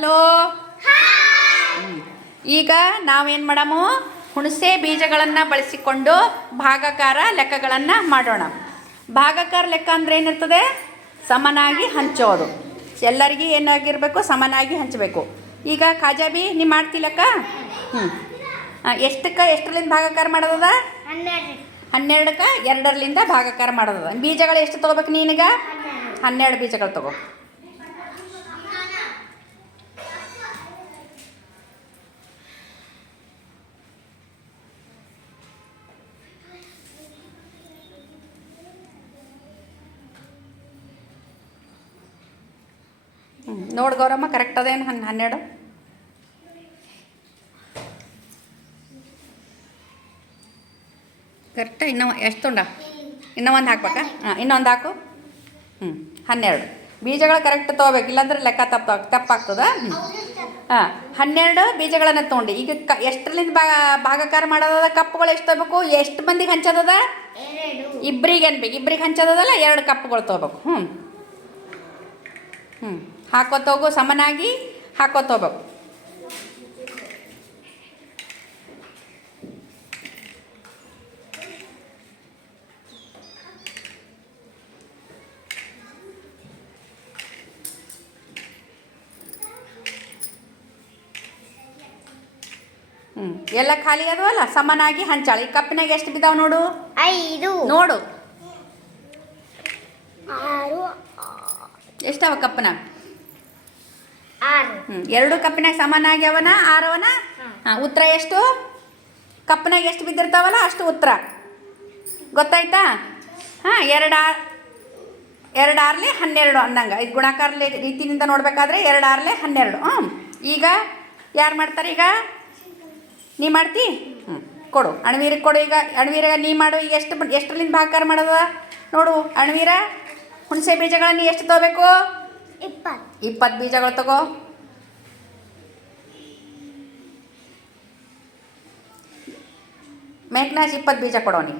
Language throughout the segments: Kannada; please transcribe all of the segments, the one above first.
ಹಲೋ. ಈಗ ನಾವೇನು ಮಾಡಮು, ಹುಣಸೆ ಬೀಜಗಳನ್ನು ಬಳಸಿಕೊಂಡು ಭಾಗಾಕಾರ ಲೆಕ್ಕಗಳನ್ನು ಮಾಡೋಣ. ಭಾಗಾಕಾರ ಲೆಕ್ಕ ಅಂದರೆ ಏನಿರ್ತದೆ? ಸಮನಾಗಿ ಹಂಚೋದು. ಎಲ್ಲರಿಗೂ ಏನಾಗಿರಬೇಕು? ಸಮನಾಗಿ ಹಂಚಬೇಕು. ಈಗ ಖಾಜಾಬಿ ನೀ ಮಾಡ್ತಿ ಲೆಕ್ಕ? ಎಷ್ಟರಲ್ಲಿಂದ ಭಾಗಾಕಾರ ಮಾಡೋದದ? 12ಕ್ಕೆ 2ರಿಂದ ಭಾಗಾಕಾರ ಮಾಡೋದದ. ಬೀಜಗಳು ಎಷ್ಟು ತೊಗೋಬೇಕು ನೀನೀಗ? 12 ಬೀಜಗಳು ತೊಗೋ. ನೋಡಿ ಗೌರಮ್ಮ, ಕರೆಕ್ಟ್ ಅದೇನು? 12 ಕರೆಕ್ಟ? ಇನ್ನೂ ಎಷ್ಟು ತೊಂಡ? ಇನ್ನೂ ಒಂದು ಹಾಕ್ಬೇಕಾ? ಇನ್ನೊಂದು ಹಾಕು. 12 ಬೀಜಗಳು ಕರೆಕ್ಟ್ ತೊಗೋಬೇಕು, ಇಲ್ಲಾಂದ್ರೆ ಲೆಕ್ಕ ತಪ್ಪಾಗ್ತದ. 12 ಬೀಜಗಳನ್ನು ತೊಗೊಂಡು ಈಗ ಎಷ್ಟರಲ್ಲಿಂದ ಭಾಗಾಕಾರ ಮಾಡೋದದ? ಕಪ್ಪುಗಳು ಎಷ್ಟು ತೊಗೋಬೇಕು? ಎಷ್ಟು ಮಂದಿಗೆ ಹಂಚೋದದ? ಇಬ್ಬರಿಗೆ ಅನ್ಬೇಕು. ಇಬ್ಬರಿಗೆ ಹಂಚೋದಲ್ಲ, 2 ಕಪ್ಪುಗಳು ತೊಗೋಬೇಕು. ಹಾಕೋತೋಗು, ಸಮನಾಗಿ ಹಾಕೋತೋಗ್ಬೇಕು. ಎಲ್ಲ ಖಾಲಿ ಅದವಲ್ಲ, ಸಮನಾಗಿ ಹಂಚಾಳ. ಈ ಕಪ್ಪಿನಾಗ ಎಷ್ಟು ಬಿದ್ದಾವ ನೋಡು? 5 ನೋಡು 6 ಎಷ್ಟವ ಕಪ್ಪನಾಗ? 6 2 ಕಪ್ಪಿನಾಗ ಸಮನಾಗಿ ಅವನ 6 ಅವನ. ಉತ್ತರ ಎಷ್ಟು? ಕಪ್ಪಿನಾಗ ಎಷ್ಟು ಬಿದ್ದಿರ್ತಾವಲ್ಲ ಅಷ್ಟು ಉತ್ತರ. ಗೊತ್ತಾಯ್ತಾ? 2 6 12 ಅಂದಂಗೆ. ಇದು ಗುಣಾಕಾರ ರೀತಿಯಿಂದ ನೋಡಬೇಕಾದ್ರೆ 2 6 12. ಈಗ ಯಾರು ಮಾಡ್ತಾರೆ? ಈಗ ನೀ ಮಾಡ್ತಿ? ಕೊಡು, ಅಣವೀರಿಗೆ ಕೊಡು. ಈಗ ಅಣವೀರ ನೀ ಮಾಡು. ಈಗ ಎಷ್ಟರಲ್ಲಿಂದ ಭಾಗಾಕಾರ ಮಾಡೋದ ನೋಡು? ಅಣವೀರ, ಹುಣಸೆ ಬೀಜಗಳನ್ನು ಎಷ್ಟು ತೊಗೋಬೇಕು? 20 ಬೀಜಗಳು ತಗೋ. ಮೇಘ್ನಾಜ್ 20 ಬೀಜ ಕೊಡೋ ನೀ.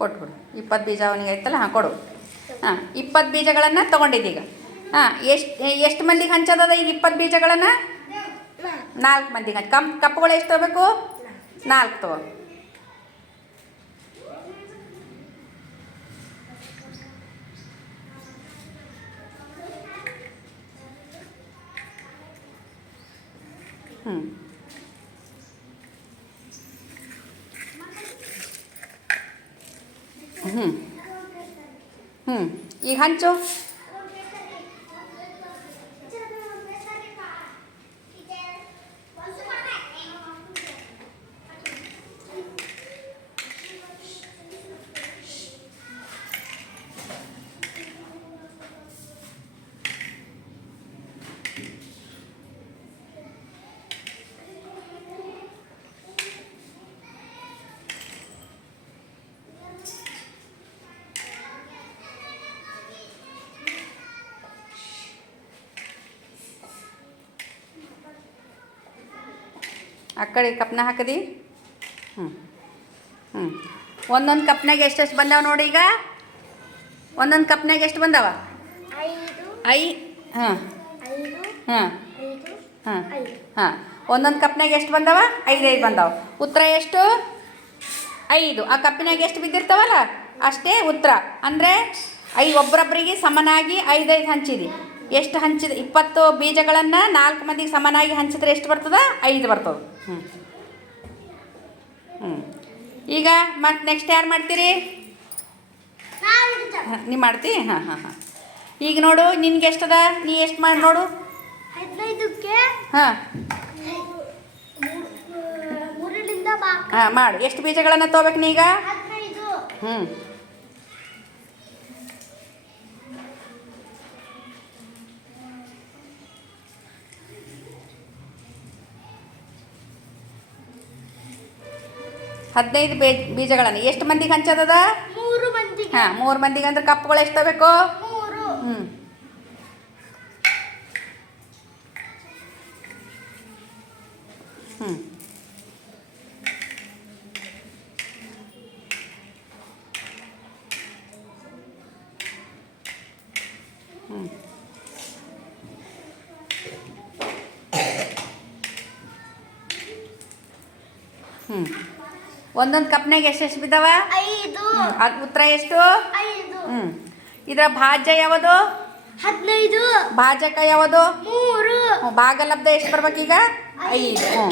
ಕೊಟ್ಬಿಡು. 20 ಬೀಜ ಅವನಿಗೆ ಆಯ್ತಲ್ಲ. ಕೊಡು. 20 ಬೀಜಗಳನ್ನು ತೊಗೊಂಡಿದ್ದೀಗ. ಎಷ್ಟು ಮಂದಿಗೆ ಹಂಚೋದದ ಈಗ 20 ಬೀಜಗಳನ್ನು? 4 ಮಂದಿಗೆ. ಕಪ್ಪುಗಳು ಎಷ್ಟು ತೊಗೋಬೇಕು? 4 ತಗೋ. ಈಗ ಹಂಚು. ಆ ಕಡೆ ಕಪ್ನ ಹಾಕದಿ. ಒಂದೊಂದು ಕಪ್ನಾಗ ಎಷ್ಟೆಷ್ಟು ಬಂದಾವ ನೋಡಿ. ಈಗ ಒಂದೊಂದು ಕಪ್ನಾಗ ಎಷ್ಟು ಬಂದಾವ? 5. ಒಂದೊಂದು ಕಪ್ನಾಗ ಎಷ್ಟು ಬಂದಾವ? 5 ಬಂದಾವ. ಉತ್ತರ ಎಷ್ಟು? 5. ಆ ಕಪ್ಪಿನಾಗ ಎಷ್ಟು ಬಿದ್ದಿರ್ತಾವಲ್ಲ ಅಷ್ಟೇ ಉತ್ತರ. ಅಂದರೆ ಒಬ್ಬರೊಬ್ಬರಿಗೆ ಸಮನಾಗಿ 5 ಹಂಚಿದಿ. ಎಷ್ಟು ಹಂಚಿದ? 20 ಬೀಜಗಳನ್ನು 4 ಮಂದಿಗೆ ಸಮನಾಗಿ ಹಂಚಿದ್ರೆ ಎಷ್ಟು ಬರ್ತದೆ? 5 ಬರ್ತದೆ. ಈಗ ಮತ್ತೆ ನೆಕ್ಸ್ಟ್ ಯಾರು ಮಾಡ್ತೀರಿ? ನೀ ಮಾಡ್ತಿ? ಈಗ ನೋಡು, ನಿನ್ಗೆ ಎಷ್ಟದ? ನೀ ಎಷ್ಟು ಮಾಡಿ ನೋಡು. 15ಕ್ಕೆ ಮಾಡು. ಎಷ್ಟು ಬೀಜಗಳನ್ನು ತೊಗೋಬೇಕು ನೀಗ? 15. 15 ಬೀಜಗಳನ್ನು ಎಷ್ಟು ಮಂದಿಗೆ ಹಂಚೋದದ? 3 ಮಂದಿಗೆ ಹಾಂ 3 ಮಂದಿಗೆ ಅಂದ್ರೆ ಕಪ್ಗಳು ಎಷ್ಟು ಬೇಕು? 3. ಹ್ಞೂ ಹ್ಞೂ ಹ್ಞೂ ಹ್ಞೂ ಒಂದೊಂದು ಕಪ್ನಾಗ ಎಷ್ಟೆಷ್ಟು ಬಿದ್ದಾವ? 5. ಅದು ಉತ್ತರ ಎಷ್ಟು? 5. ಹ್ಞೂ ಇದರ ಭಾಜ್ಯ ಯಾವುದು? 15. ಭಾಜಕ ಯಾವುದು? 3. ಭಾಗಲಬ್ಧ ಎಷ್ಟು ಬರ್ಬೇಕೀಗ? 5. ಹ್ಞೂ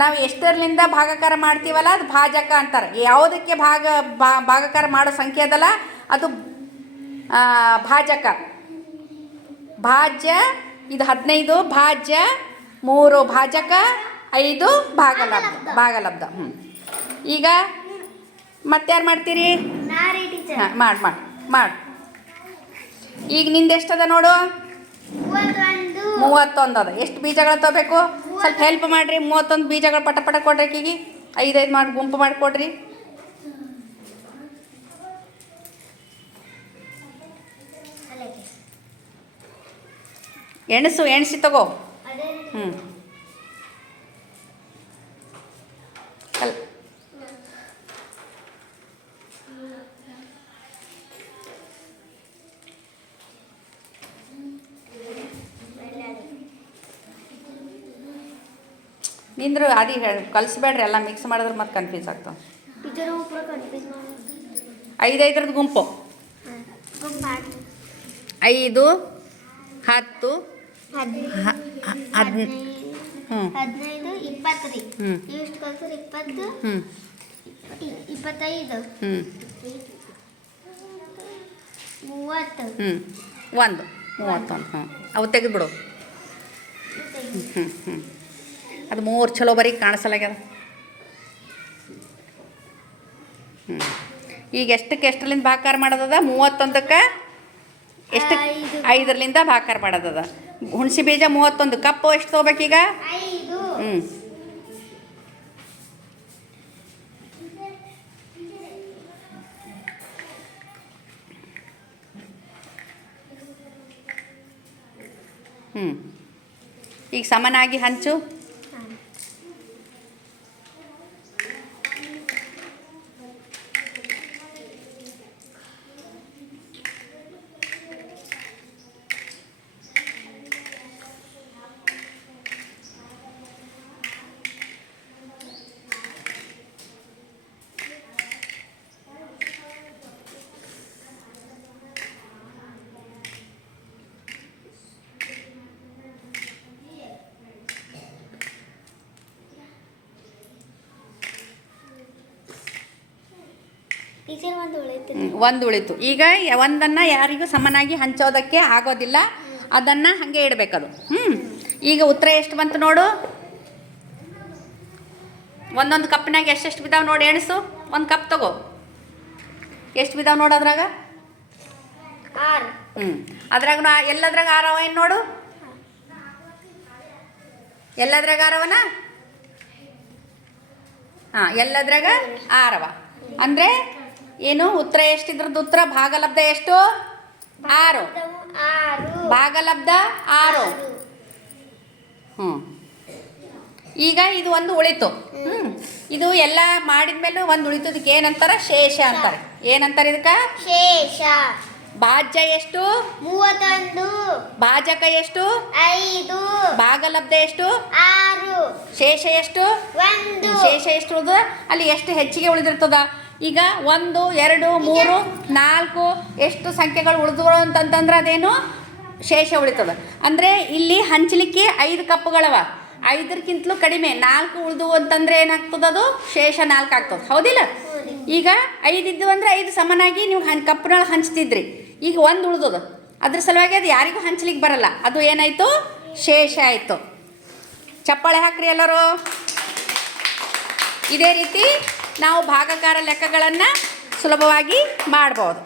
ನಾವು ಎಷ್ಟರಲ್ಲಿಂದ ಭಾಗಾಕಾರ ಮಾಡ್ತೀವಲ್ಲ ಅದು ಭಾಜಕ ಅಂತಾರೆ. ಯಾವುದಕ್ಕೆ ಭಾಗಾಕಾರ ಮಾಡೋ ಸಂಖ್ಯೆ ಅದಲ್ಲ ಅದು ಭಾಜಕ. ಭಾಜ್ಯ ಇದು 15 ಭಾಜ್ಯ 3 ಭಾಜಕ 5 ಭಾಗಲಬ್ಧ. ಹ್ಞೂ ಈಗ ಮತ್ತಾರು ಮಾಡ್ತೀರಿ? ನಾರಿ ಟೀಚರ್. ಹಾಂ ಮಾಡಿ ಈಗ ನಿಂದು ಎಷ್ಟದ ನೋಡು? 31 ಅದ. ಎಷ್ಟು ಬೀಜಗಳು ತಗೋಬೇಕು? ಸ್ವಲ್ಪ ಹೆಲ್ಪ್ ಮಾಡಿರಿ. 31 ಬೀಜಗಳು ಪಟ ಕೊಡ್ರಿ ಆಕಿಗೆ. 5 ಮಾಡಿ ಗುಂಪು ಮಾಡಿಕೊಡ್ರಿ. ಎಣಿಸಿ ತಗೋ. ಹ್ಞೂ ನಿಂದ್ರು ಅದು ಹೇಳಿ ಕಲಿಸ್ಬೇಡ್ರಿ. ಎಲ್ಲ ಮಿಕ್ಸ್ ಮಾಡಿದ್ರೆ ಮತ್ತೆ ಕನ್ಫ್ಯೂಸ್ ಆಗ್ತಾವೆ. ಟೀಚರ್ ಪೂರ ಕನ್ಫ್ಯೂಸ್ ಮಾಡಿ 5 ಗುಂಪು 5 10 15 ಹ್ಞೂ 20 ರೀ. ಹ್ಞೂ ಎಷ್ಟು ಕಲ್ಸರ್? 20 ಹ್ಞೂ 25 ಹ್ಞೂ 30. ಹ್ಞೂ 31 ಹ್ಞೂ ಅವು ತೆಗೆದುಬಿಡು. ಹ್ಞೂ ಅದು 3 ಚಲೋ ಬರೀ ಕಾಣಿಸಲಾಗ್ಯದ. ಹ್ಞೂ ಈಗ ಎಷ್ಟರಲ್ಲಿಂದ ಭಾಕಾರ ಮಾಡೋದದ? 31ಕ್ಕೆ ಎಷ್ಟು? 5ರಿಂದ ಭಾಕಾರ ಮಾಡೋದದ. ಹುಣಸಿ ಬೀಜ 31 ಕಪ್ಪು ಎಷ್ಟು ತೊಗೋಬೇಕೀಗ? 5. ಹ್ಞೂ ಹ್ಞೂ ಈಗ ಸಮನಾಗಿ ಹಂಚು. ಟೀಚರ್ ಒಂದು ಉಳಿತು. ಈಗ ಒಂದನ್ನು ಯಾರಿಗೂ ಸಮನಾಗಿ ಹಂಚೋದಕ್ಕೆ ಆಗೋದಿಲ್ಲ. ಅದನ್ನು ಹಾಗೆ ಇಡಬೇಕದು. ಈಗ ಉತ್ತರ ಎಷ್ಟು ಬಂತು ನೋಡು? ಒಂದೊಂದು ಕಪ್ನಾಗ ಎಷ್ಟೆಷ್ಟು ಬಿದ್ದಾವೆ ನೋಡಿ ಎಣಿಸು. ಒಂದು ಕಪ್ ತಗೋ. ಎಷ್ಟು ಬಿದ್ದಾವೆ ನೋಡು ಅದ್ರಾಗ? 6. ಅದ್ರಾಗ ಎಲ್ಲದ್ರಾಗ ಆರವ ಏನು ನೋಡು? ಎಲ್ಲದ್ರಾಗ ಆರವನ? ಹಾಂ ಎಲ್ಲದ್ರಾಗ ಆರವ. ಅಂದರೆ ಏನು ಉತ್ತರ ಎಷ್ಟಿದ್ರದ್ದು? ಉತ್ತರ ಭಾಗಲಬ್ಧ ಎಷ್ಟು? 6. ಭಾಗಲಬ್ಧ 6. ಹ್ಞೂ ಈಗ ಇದು ಒಂದು ಉಳಿತು. ಇದು ಎಲ್ಲ ಮಾಡಿದ ಮೇಲೂ ಒಂದು ಉಳಿತು. ಇದಕ್ಕೆ ಏನಂತಾರೆ? ಶೇಷ ಅಂತಾರೆ. ಏನಂತಾರೆ ಇದಕ್ಕೆ? ಶೇಷ. ಭಾಜ್ಯ ಎಷ್ಟು? 31. ಭಾಜಕ ಎಷ್ಟು? 5. ಭಾಗಲಬ್ಧ ಎಷ್ಟು? 6. ಶೇಷ ಎಷ್ಟು? 1. ಶೇಷ ಎಷ್ಟು ಉಳಿದ? ಅಲ್ಲಿ ಎಷ್ಟು ಹೆಚ್ಚಿಗೆ ಉಳಿದಿರ್ತದ? ಈಗ 1 2 3 4 ಎಷ್ಟು ಸಂಖ್ಯೆಗಳು ಉಳಿದವು ಅಂತಂತಂದ್ರೆ ಅದೇನು ಶೇಷ ಉಳಿತದ. ಅಂದರೆ ಇಲ್ಲಿ ಹಂಚಲಿಕ್ಕೆ 5 ಕಪ್ಪುಗಳವ. 5ಕ್ಕಿಂತಲೂ ಕಡಿಮೆ 4 ಉಳಿದವು ಅಂತಂದರೆ ಏನಾಗ್ತದೆ? ಅದು ಶೇಷ 4 ಆಗ್ತದೆ. ಹೌದಿಲ್ಲ? ಈಗ 5 ಇದ್ದು ಅಂದರೆ 5 ಸಮನಾಗಿ ನೀವು ಕಪ್ಪಿನೊಳಗೆ ಹಂಚ್ತಿದ್ರಿ. ಈಗ 1 ಉಳಿದದು. ಅದ್ರ ಸಲುವಾಗಿ ಅದು ಯಾರಿಗೂ ಹಂಚ್ಲಿಕ್ಕೆ ಬರಲ್ಲ. ಅದು ಏನಾಯಿತು? ಶೇಷ ಆಯಿತು. ಚಪ್ಪಾಳೆ ಹಾಕ್ರಿ ಎಲ್ಲರೂ. ಇದೇ ರೀತಿ ನಾವು ಭಾಗಾಕಾರ ಲೆಕ್ಕಗಳನ್ನು ಸುಲಭವಾಗಿ ಮಾಡ್ಬೋದು.